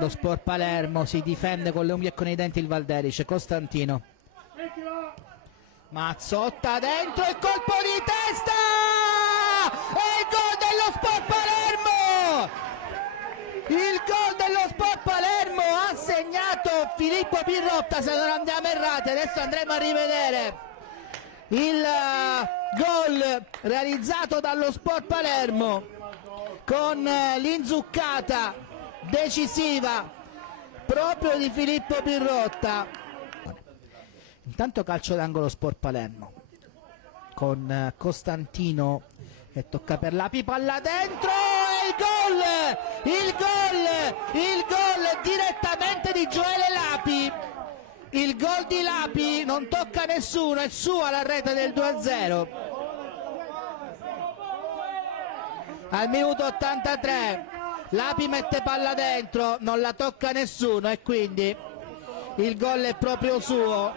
lo Sport Palermo si difende con le unghie e con i denti il Valderice. Costantino, Mazzotta dentro, il colpo di testa e il gol dello Sport Palermo. Il gol dello Sport Palermo ha segnato Filippo Pirrotta, se non andiamo errati. Adesso andremo a rivedere il gol realizzato dallo Sport Palermo con l'inzuccata decisiva proprio di Filippo Pirrotta. Intanto calcio d'angolo Sport Palermo con Costantino e tocca per Lapi, palla dentro e il gol direttamente di Gioele Lapi. Il gol di Lapi non tocca nessuno, è sua la rete del 2-0 al minuto 83. Lapi mette palla dentro, non la tocca nessuno e quindi il gol è proprio suo.